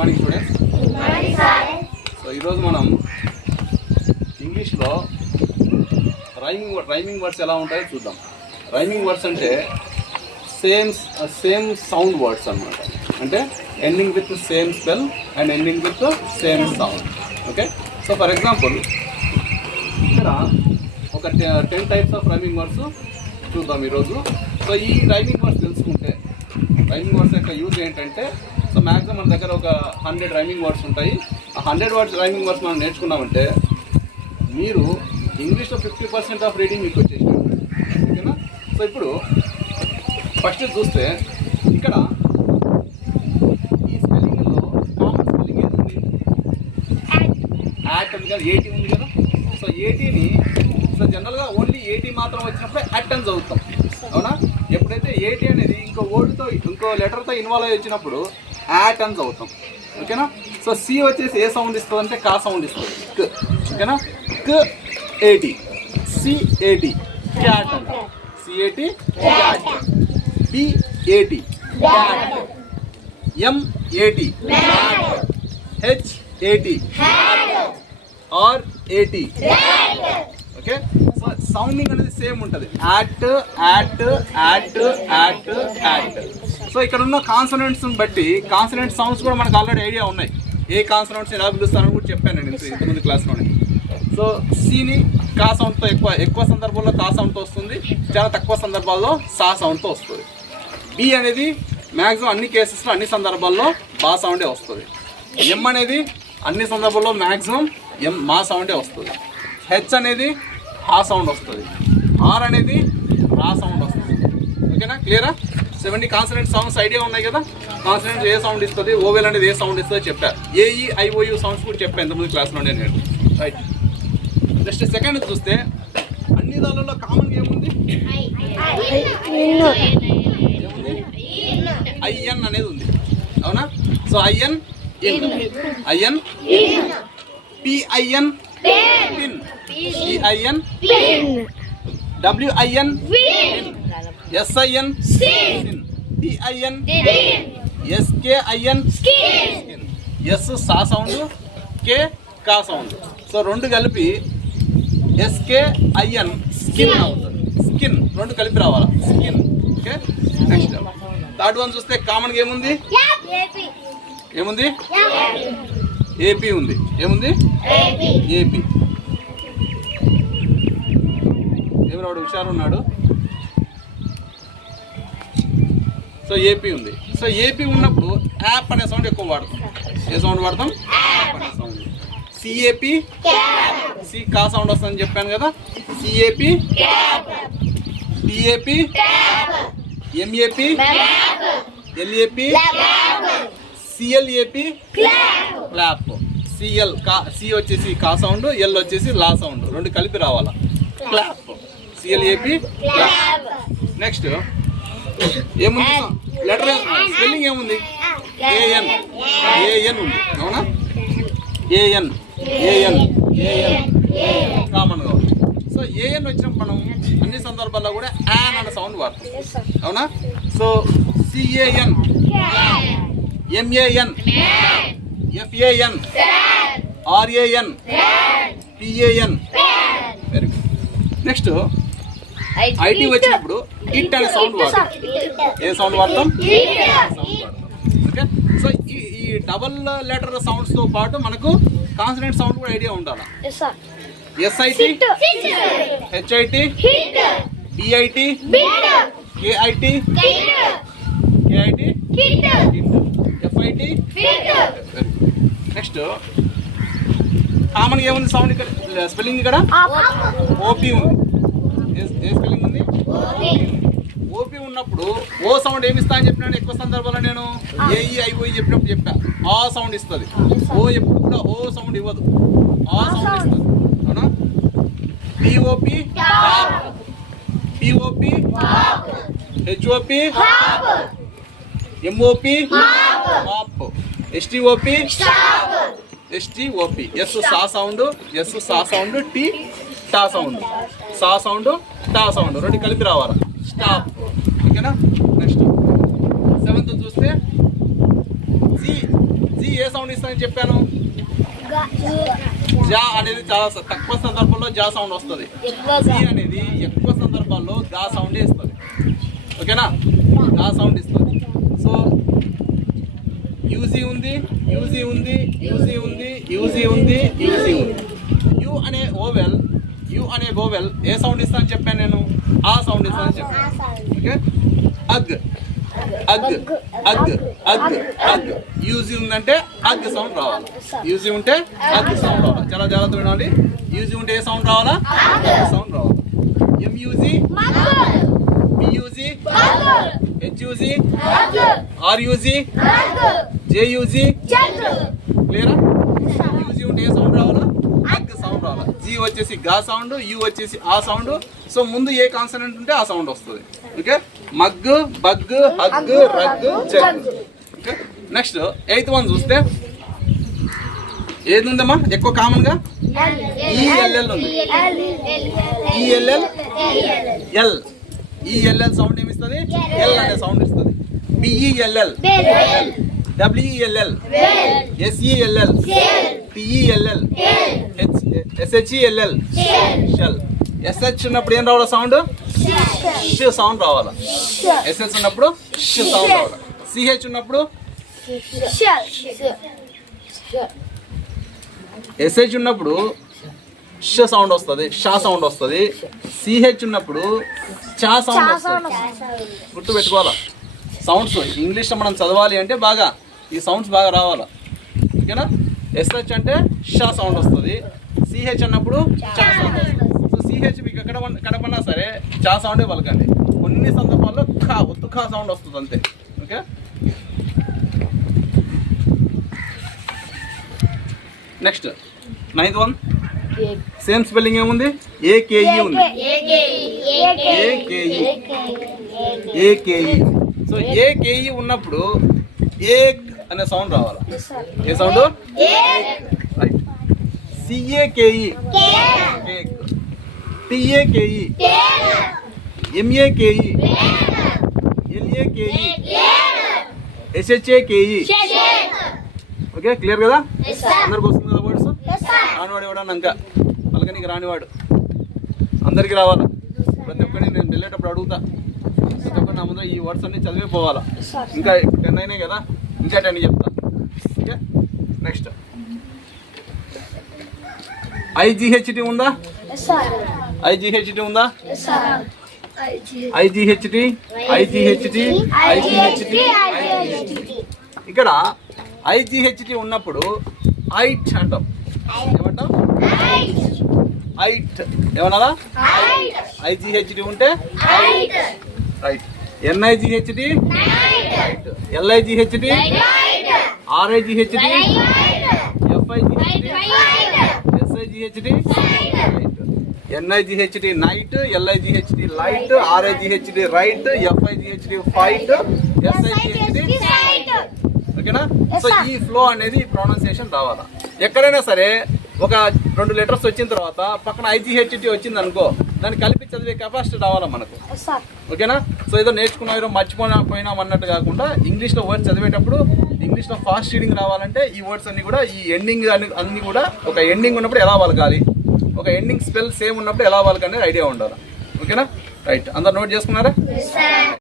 Morning students. So ఈరోజు మనం ఇంగ్లీష్లో రైమింగ్ వర్డ్స్ ఎలా ఉంటాయో చూద్దాం. రైమింగ్ వర్డ్స్ అంటే సేమ్ సౌండ్ వర్డ్స్ అన్నమాట. అంటే ending with same spell and ending with same sound. Okay, so for example ఇక్కడ ఒక 10 టైప్స్ ఆఫ్ రైమింగ్ వర్డ్స్ చూద్దాం ఈరోజు. సో ఈ రైమింగ్ వర్డ్స్ తెలుసుకుంటే రైమింగ్ వర్డ్స్ యొక్క యూజ్ ఏంటంటే, సో మ్యాక్సిమం మన దగ్గర ఒక 100 రైమింగ్ వర్డ్స్ ఉంటాయి. ఆ 100 వర్డ్స్ రైమింగ్ వర్డ్స్ మనం నేర్చుకున్నామంటే మీరు ఇంగ్లీష్లో 50% ఆఫ్ రీడింగ్ మీకు వచ్చేసారు. ఓకేనా? సో ఇప్పుడు ఫస్ట్ చూస్తే ఇక్కడ ఈ స్పెల్లింగ్లో కామన్ స్పెల్లింగ్ ఏది ఉంది? యాట్ ఉంది కదా, 80 ఉంది కదా. సో 80ని సో జనరల్గా ఓన్లీ 80 మాత్రం వచ్చినప్పుడే అట్ అని చదువుతాం, అవునా? ఎప్పుడైతే 80 అనేది ఇంకో వర్డ్తో ఇంకో లెటర్తో ఇన్వాల్వ్ అయ్యి వచ్చినప్పుడు యాట్ అని చదువుతాం. ఓకేనా? సో సి వచ్చేసి ఏ సౌండ్ ఇస్తుంది అంటే కా సౌండ్ ఇస్తుంది. క్. ఓకేనా? క్ 80, C 80 cat, C 80 cat, B 80 cat, M 80 H 80 R 80. Okay, so sounding అనేది సేమ్ ఉంటుంది. At at at at at. సో ఇక్కడ ఉన్న కాన్సనెంట్స్ బట్టి కాన్సనెంట్ సౌండ్స్ కూడా మనకు ఆల్రెడీ ఐడియా ఉన్నాయి. ఏ కాన్సనెంట్స్ ఎలా పిలుస్తారని కూడా చెప్పాను నేను ఇంతకుముందు క్లాస్లోనే. సో సిని కా సౌండ్తో ఎక్కువ సందర్భాల్లో కా సౌండ్తో వస్తుంది, చాలా తక్కువ సందర్భాల్లో సా సౌండ్తో వస్తుంది. బి అనేది మ్యాక్సిమం అన్ని కేసెస్లో అన్ని సందర్భాల్లో బా సౌండే వస్తుంది. ఎం అనేది అన్ని సందర్భాల్లో మ్యాక్సిమం ఎం మా సౌండే వస్తుంది. హెచ్ అనేది హా సౌండ్ వస్తుంది. ఆర్ అనేది రా సౌండ్ వస్తుంది. ఓకేనా? క్లియరా? 70 కాన్సనెంట్ సౌండ్స్ ఐడియా ఉన్నాయి కదా. కాన్సనెంట్ ఏ సౌండ్ ఇస్తుంది, ఓవెల్ అనేది ఏ సౌండ్ ఇస్తుందో చెప్పారు. ఏఈ ఐఓయు సౌండ్స్ కూడా చెప్పాను ఇంతకుముందు క్లాస్లోనే నేను. రైట్, నెక్స్ట్ సెకండ్ చూస్తే అన్ని దానిలో కామన్ ఏముంది? ఐఎన్ అనేది ఉంది, అవునా? So IN IN PIN pin, CIN WIN SIN sin, DIN SKIN skin. S సా సౌండ్, కే కా సౌండ్. సో రెండు కలిపి ఎస్కేఐఎన్ స్కిన్ అవుతుంది. స్కిన్ రెండు కలిపి రావాలా, skin. Okay, next third one చూస్తే కామన్గా ఏముంది? ఏముంది? ఏపీ ఉంది. ఏముంది? ఏపీ. ఎవరు హుషారు ఉన్నాడు? సో ఏపీ ఉంది. సో ఏపీ ఉన్నప్పుడు యాప్ అనే సౌండ్ ఎక్కువ వాడతాం. ఏ సౌండ్ వాడతాం? యాప్ అనే సౌండ్. సిఏపి, సి కా సౌండ్ వస్తుందని చెప్పాను కదా. CAP, DAP, MAP, LAP, CLAP clap. CL కా, సి వచ్చేసి కా సౌండ్, ఎల్ వచ్చేసి లా సౌండ్, రెండు కలిపి రావాలా, క్లాప్. సిఎల్ఏపి క్లాప్. నెక్స్ట్ ఏముంది? లెటర్ స్పెల్లింగ్ ఏముంది? ఏఎన్. ఏఎన్ ఉంది, అవునా? ఏఎన్ ఏఎన్ ఏఎన్ కామన్గా ఉంది. సో ఏఎన్ వచ్చినప్పుడు మనం అన్ని సందర్భాల్లో కూడా యాన్ అనే సౌండ్ వాడతాం, అవునా? So CAN, MAN, FAN, RAN, PAN. Very good. Next IT వచ్చినప్పుడు ఇట్ అనే సౌండ్ వాడతాం. ఏ సౌండ్ వాడతాం? సౌండ్ వాడతాం. ఓకే, సో ఈ డబల్ లెటర్ సౌండ్స్తో పాటు మనకు కాన్సనెంట్ సౌండ్ కూడా ఐడియా ఉండాలి. SIT, HIT, BIT, KIT, KIT, FIT. Next common ఏముంది సౌండ్ ఇక్కడ? స్పెల్లింగ్ ఇక్కడ ఓపీ ఉంది. ఏ స్పెల్లింగ్ ఉంది? ఓపీ ఉన్నప్పుడు ఓ సౌండ్ ఏమి ఇస్తా అని చెప్పినాను ఎక్కువ సందర్భాల్లో నేను. ఏఈ ఐఓఈ చెప్పినప్పుడు చెప్పా ఆ సౌండ్ ఇస్తుంది. ఓ ఎప్పుడు కూడా ఓ సౌండ్ ఇవ్వదు, ఆ సౌండ్ ఇస్తుంది, అవునా? POP, POP, HOP, MOP, mop, STOP, STOP. S సా సౌండ్, ఎస్ సా సౌండ్, టి టా సౌండ్, సా సౌండ్, టా సౌండ్, రెండు కలిపి రావాలి, స్టాప్. ఓకేనా? నెక్స్ట్ సెవెంత్ చూస్తే జి, జి ఏ సౌండ్ ఇస్తుందని చెప్పాను? జా అనేది చాలా తక్కువ సందర్భంలో జా సౌండ్ వస్తుంది. సి అనేది ఎక్కువ సందర్భాల్లో గా సౌండే ఇస్తుంది. ఓకేనా? గా సౌండ్ ఇస్తుంది. సో యూజీ ఉంది, యూజీ ఉంది, యూజీ ఉంది, యూజీ ఉంది, యూజీ ఉంది. యు అనే ఓవెల్ ఏ సౌండ్ ఇస్తానని చెప్పాను నేను? ఆ సౌండ్ ఇస్తానని చెప్పాను. ఓకే? అగ్ అగ్ అగ్ అగ్ అగ్. యూజీ ఉందంటే అగ్ సౌండ్ రావాలి. యూజీ ఉంటే అగ్ సౌండ్ రావాలి. చాలా జాగ్రత్త వినాలి. యూజీ ఉంటే ఏ సౌండ్ రావాలా? అగ్ సౌండ్ రావాలి. ఎంయూజీ, బియూజీ, హెచ్యూజీ, ఆర్యూజీ, జేయూజీ. క్లియరా? యూజీ ఉంటే ఏ సౌండ్ రావాలా? అగ్ సౌండ్ రావాలా. జీ వచ్చేసి గా సౌండ్, యూ వచ్చేసి ఆ సౌండ్. సో ముందు ఏ కాన్సనెంట్ ఉంటే ఆ సౌండ్ వస్తుంది. Okay? Mug, bug, hug, rug, jug. Okay? Next 8th one చూస్తే ఏది ఉందమ్మా ఎక్కువ కామన్ గా? ఈఎల్ఎల్ ఉంది. ELL L. ఈఎల్ఎల్ సౌండ్ ఏమి ఇస్తుంది? ఎల్ అనే సౌండ్ ఇస్తుంది. బిఈఎల్ఎల్, డబ్ల్యూఈఎల్ఎల్, ఎస్ఈఎల్ఎల్, టిఈఎల్ఎల్, ఎస్హెచ్ఈఎల్ఎల్, షెల్. ఎస్హెచ్ ఉన్నప్పుడు ఏం రావాలా సౌండ్? ష్ సౌండ్ రావాలా. ఎస్హెచ్ ఉన్నప్పుడు ష్ సౌండ్ రావాలా. సిహెచ్ ఉన్నప్పుడు ఎస్హెచ్ ఉన్నప్పుడు ష సౌండ్ వస్తుంది, షా సౌండ్ వస్తుంది. సిహెచ్ ఉన్నప్పుడు చా సౌండ్ వస్తుంది. గుర్తు పెట్టుకోవాలా సౌండ్స్. ఇంగ్లీష్లో మనం చదవాలి అంటే బాగా ఈ సౌండ్స్ బాగా రావాలా. ఓకేనా? ఎస్హెచ్ అంటే షా సౌండ్ వస్తుంది. సిహెచ్ అన్నప్పుడు చా సౌండ్ వస్తుంది. సో సిహెచ్ మీకు ఎక్కడ కనపడినా సరే చా సౌండే పలకండి. కొన్ని సందర్భాల్లో ఖా ఒత్తు ఖా సౌండ్ వస్తుంది అంతే. Okay? Next 9th one same spelling ఏముంది? ఏకేఈ ఉంది. ఏకేఈ, ఏకేఈ. సో ఏకేఈ ఉన్నప్పుడు ఏక్ అనే సౌండ్ రావాలి. ఏ sound? Right. CAKE, cake. TAKE, MAKE, LAKE, SHAKE. Okay? Clear కదా? అందరికి వస్తుంది కదా వర్డ్స్? రానివాడు ఎవడన్నా ఇంకా పలకనికి రానివాడు అందరికి రావాలా. ప్రతి ఒక్కరిని నేను వెళ్ళేటప్పుడు అడుగుతా. ప్రతి ఒక్కరు నా ముందర ఈ వర్డ్స్ అన్ని చదివే పోవాలా. ఇంకా 10 అయినాయి కదా, ఇంకా 10 చెప్తా. ఓకే? నెక్స్ట్ ఐజిహెచ్టి ఉందా? ఐజిహెచ్టి ఉందా? ఐజిహెచ్టి, ఐజిహెచ్టి, ఐజిహెచ్టి. ఇక్కడ ఐజిహెచ్టి ఉన్నప్పుడు ఐట్ అంటాం. ఏమంటాం? ఐట్. ఏమన్నా? ఐజిహెచ్టి ఉంటే right. NIGHT, LIGHT, RIGHT, FIGHT, SIGHT, NIGHT night, LIGHT light, RIGHT right, FIGHT fight, SIGHT. ఓకేనా? సో ఈ ఫ్లో అనేది ప్రొనౌన్సియేషన్ రావాలా. ఎక్కడైనా సరే ఒక 2 లెటర్స్ వచ్చిన తర్వాత పక్కన ఐజిహెచ్టి వచ్చింది అనుకో, దాన్ని కలిపి చదివే కెపాసిటీ రావాలా మనకు. ఓకేనా? సో ఏదో నేర్చుకున్నారో మర్చిపోయినాం అన్నట్టు కాకుండా ఇంగ్లీష్లో వర్డ్స్ చదివేటప్పుడు ఇంగ్లీష్లో ఫాస్ట్ రీడింగ్ రావాలంటే ఈ వర్డ్స్ అన్ని కూడా ఈ ఎండింగ్ అన్ని కూడా ఒక ఎండింగ్ ఉన్నప్పుడు ఎలా పలకాలి, ఒక ఎండింగ్ స్పెల్ సేమ్ ఉన్నప్పుడు ఎలా పలకాలి అనేది ఐడియా ఉండాలి. ఓకేనా? రైట్. అందరు నోట్ చేసుకున్నారా?